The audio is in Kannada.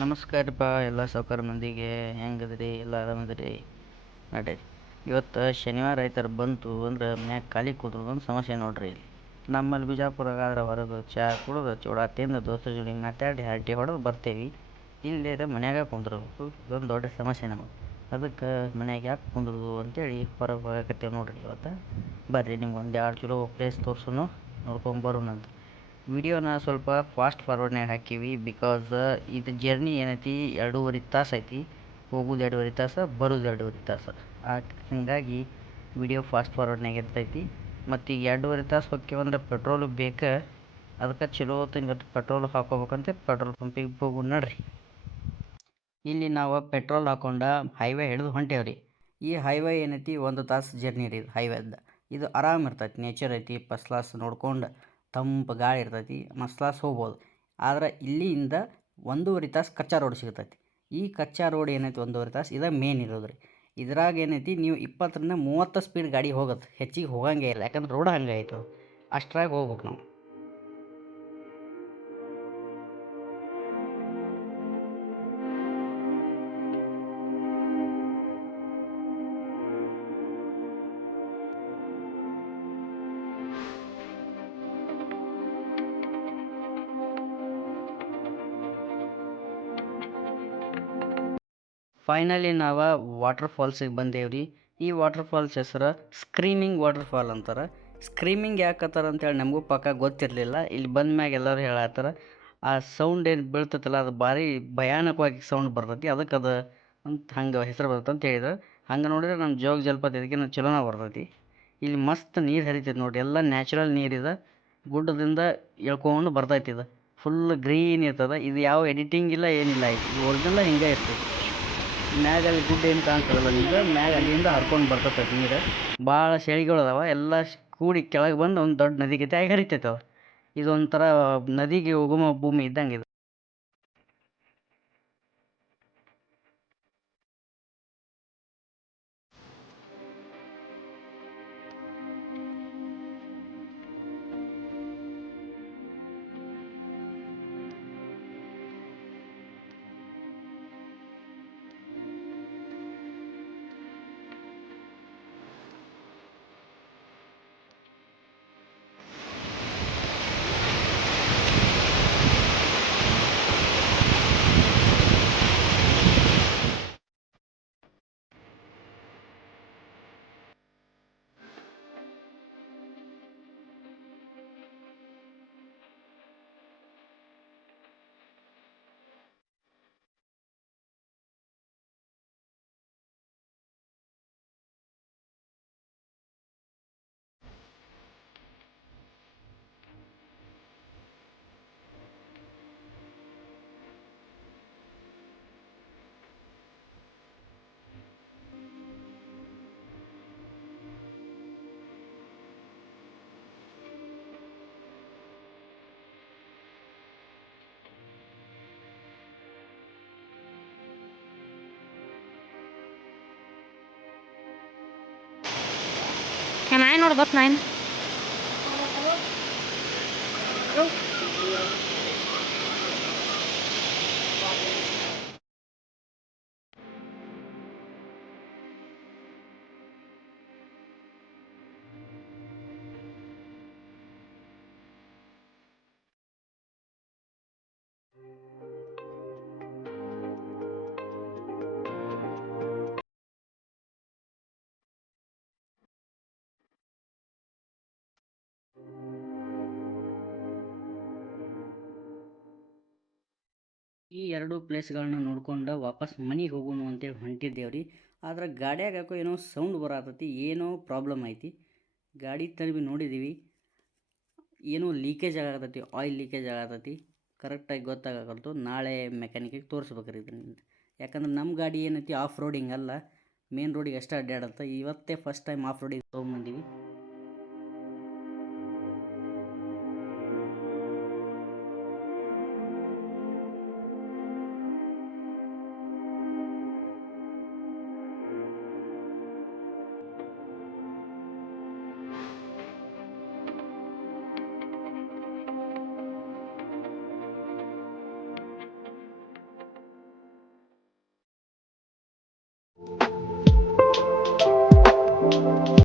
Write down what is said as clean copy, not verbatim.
ನಮಸ್ಕಾರಪ್ಪ ಎಲ್ಲ ಸಾವ್ಕಾರ ಮಂದಿಗೆ. ಹೆಂಗದ್ರಿ? ಎಲ್ಲ ಆರಾಮದ್ರಿ? ನಡೀರಿ. ಇವತ್ತು ಶನಿವಾರ ಐತಾರ ಬಂತು ಅಂದ್ರೆ ಮನ್ಯಾಗ ಖಾಲಿ ಕೂತ್ರೋದೊಂದು ಸಮಸ್ಯೆ ನೋಡ್ರಿ. ಇಲ್ಲಿ ನಮ್ಮಲ್ಲಿ ಬಿಜಾಪುರಾಗ ಆದ್ರೆ ಹೊರಗೆ ಚಹಾ ಕುಡಿದು ಚೂಡ ತಿಂದು ದೋಸ್ತರ ಜೋಡಿ ಮಾತಾಡಿ ಹರಟೆ ಹೊಡೆದು ಬರ್ತೇವೆ. ಇಲ್ಲೇ ಮನ್ಯಾಗ ಕುಂದ್ರಬೇಕು, ಇದೊಂದು ದೊಡ್ಡ ಸಮಸ್ಯೆ ನಮಗೆ. ಅದಕ್ಕೆ ಮನ್ಯಾಗ ಯಾಕೆ ಕುಂದ್ರದು ಅಂತೇಳಿ ಹೊರಗೆ ಹೋಗಕತ್ತೇವೆ ನೋಡ್ರಿ. ಇವತ್ತು ಬರ್ರಿ ನಿಮ್ಗೆ ಒಂದು 2 ಚಲೋ ಪ್ಲೇಸ್ ತೋರ್ಸೋನು, ನೋಡ್ಕೊಂಬರೋಣಂತ. ವಿಡಿಯೋನ ಸ್ವಲ್ಪ ಫಾಸ್ಟ್ ಫಾರ್ವರ್ಡ್ನಾಗ ಹಾಕೀವಿ, ಬಿಕಾಸ್ ಇದು ಜರ್ನಿ ಏನೈತಿ 2.5 ತಾಸು ಐತಿ. ಹೋಗೋದು 2.5 ತಾಸು, ಬರೋದು 2.5 ತಾಸು. ಹಾಗಾಗಿ ವಿಡಿಯೋ ಫಾಸ್ಟ್ ಫಾರ್ವರ್ಡ್ನಾಗ ಇರ್ತೈತಿ. ಮತ್ತು ಈಗ 2.5 ತಾಸು ಹೋಗ್ಯವಂದ್ರೆ ಪೆಟ್ರೋಲು ಬೇಕು. ಅದಕ್ಕೆ ಚಲೋ ಹೊತ್ತಿಗೆ ಪೆಟ್ರೋಲ್ ಹಾಕೋಬೇಕಂತ ಪೆಟ್ರೋಲ್ ಪಂಪಿಗೆ ಹೋಗು ನಡ್ರಿ. ಇಲ್ಲಿ ನಾವು ಪೆಟ್ರೋಲ್ ಹಾಕೊಂಡು ಹೈವೇ ಹಿಡಿದು ಹೊಂಟೇವ್ರಿ. ಈ ಹೈವೇ ಏನೈತಿ 1 ತಾಸು ಜರ್ನಿ ರೀ. ಹೈವೇದ ಇದು ಆರಾಮ್ ಇರ್ತೈತಿ, ನೇಚರ್ ಐತಿ, ಫಸ್ಟ್ ಕ್ಲಾಸ್ ನೋಡ್ಕೊಂಡು ತಂಪು ಗಾಳಿ ಇರ್ತೈತಿ, ಮಸ್ಟ್ ಕ್ಲಾಸ್ ಹೋಗ್ಬೋದು. ಆದ್ರೆ ಇಲ್ಲಿಂದ 1.5 ತಾಸು ಕಚ್ಚಾ ರೋಡ್ ಸಿಗ್ತೈತಿ. ಈ ಕಚ್ಚಾ ರೋಡ್ ಏನೈತಿ 1.5 ತಾಸು ಇದು ಮೇನ್ ಇರೋದು ರೀ. ಇದ್ರಾಗ ಏನೈತಿ ನೀವು 20ರಿಂದ 30 ಸ್ಪೀಡ್ ಗಾಡಿ ಹೋಗುತ್ತೆ, ಹೆಚ್ಚಿಗೆ ಹೋಗಂಗೆ ಇಲ್ಲ. ಯಾಕಂದ್ರೆ ರೋಡ್ ಹಂಗೆ ಆಯಿತು, ಅಷ್ಟ್ರಾಗ ಹೋಗ್ಬೇಕು ನಾವು. ಫೈನಲಿ ನಾವು ವಾಟರ್ ಫಾಲ್ಸಿಗೆ ಬಂದೇವ್ರಿ. ಈ ವಾಟರ್ ಫಾಲ್ಸ್ ಹೆಸರು ಸ್ಕ್ರೀಮಿಂಗ್ ವಾಟರ್ ಫಾಲ್ ಅಂತಾರೆ. ಸ್ಕ್ರೀಮಿಂಗ್ ಯಾಕತ್ತಾರ ಅಂತೇಳಿ ನಮಗೂ ಪಕ್ಕ ಗೊತ್ತಿರಲಿಲ್ಲ. ಇಲ್ಲಿ ಬಂದ ಮ್ಯಾಗ ಎಲ್ಲರೂ ಹೇಳತ್ತಾರ ಆ ಸೌಂಡ್ ಏನು ಬೀಳ್ತೈತಲ್ಲ ಅದು ಭಾರಿ ಭಯಾನಕವಾಗಿ ಸೌಂಡ್ ಬರ್ತೈತಿ, ಅದಕ್ಕೆ ಅದು ಅಂತ ಹಂಗೆ ಹೆಸರು ಬರ್ತೈತೆ ಅಂತ ಹೇಳಿದ್ರು. ಹಂಗೆ ನೋಡಿದ್ರೆ ನಮ್ಮ ಜೋಗ ಜಲಪಾತ ಇದಕ್ಕಿಂತ ಚಲೋನ ಬರ್ತೈತಿ. ಇಲ್ಲಿ ಮಸ್ತ್ ನೀರು ಹರಿತೈತಿ ನೋಡಿರಿ, ಎಲ್ಲ ನ್ಯಾಚುರಲ್ ನೀರಿದೆ. ಗುಡ್ಡದಿಂದ ಇಳ್ಕೊಂಡು ಬರ್ತೈತಿ. ಇದು ಫುಲ್ ಗ್ರೀನ್ ಇರ್ತದೆ. ಇದು ಯಾವ ಎಡಿಟಿಂಗ್ ಇಲ್ಲ, ಏನಿಲ್ಲ. ಇದು ಒರಿಜಿನಲ್ ಹಿಂಗೆ ಇರ್ತೈತಿ. ಮ್ಯಾಗ ಅಲ್ಲಿ ಗುಡ್ಡ ಏನು ಕಾಣ್ತದಲ್ಲ ನಿಮ್ಗೆ, ಮ್ಯಾಗ ಅಲ್ಲಿಂದ ಹರ್ಕೊಂಡು ಬರ್ತೈತೆ ನೀರು. ಭಾಳ ಸೆಳಿಗಳು ಅದಾವ, ಎಲ್ಲ ಕೂಡಿ ಕೆಳಗೆ ಬಂದು ಒಂದು ದೊಡ್ಡ ನದಿ ಗತೆ ಆಗಿ ಹರಿತೈತೆ. ಇದೊಂಥರ ನದಿಗೆ ಉಗಮ ಭೂಮಿ ಇದ್ದಂಗೆ ಇದು. معايا نور بطن عين. ಈ 2 ಪ್ಲೇಸ್ಗಳನ್ನ ನೋಡ್ಕೊಂಡು ವಾಪಸ್ ಮನೆಗೆ ಹೋಗೋಣ ಅಂತೇಳಿ ಹೊಂಟಿದ್ದೇವ್ರಿ. ಆದ್ರೆ ಗಾಡಿಯಾಗ ಯಾಕೋ ಏನೋ ಸೌಂಡ್ ಬರತೈತಿ, ಏನೋ ಪ್ರಾಬ್ಲಮ್ ಐತಿ. ಗಾಡಿ ತರಬಿ ನೋಡಿದ್ದೀವಿ, ಏನೋ ಲೀಕೇಜ್ ಆಗತೈತಿ, ಆಯಿಲ್ ಲೀಕೇಜ್ ಆಗತೈತಿ. ಕರೆಕ್ಟಾಗಿ ಗೊತ್ತಾಗಲ್ತು. ನಾಳೆ ಮೆಕ್ಯಾನಿಕಿಗೆ ತೋರಿಸ್ಬೇಕ್ರಿ ಇದನ್ನ. ಯಾಕಂದ್ರೆ ನಮ್ಮ ಗಾಡಿ ಏನೈತಿ ಆಫ್ ರೋಡಿಂಗ್ ಅಲ್ಲ, ಮೇನ್ ರೋಡಿಗೆ ಅಷ್ಟೇ ಅಡ್ಡಾಡತ್ತೆ. ಇವತ್ತೇ ಫಸ್ಟ್ ಟೈಮ್ ಆಫ್ ರೋಡಿಗೆ ತೊಗೊಂಬಂದೀವಿ.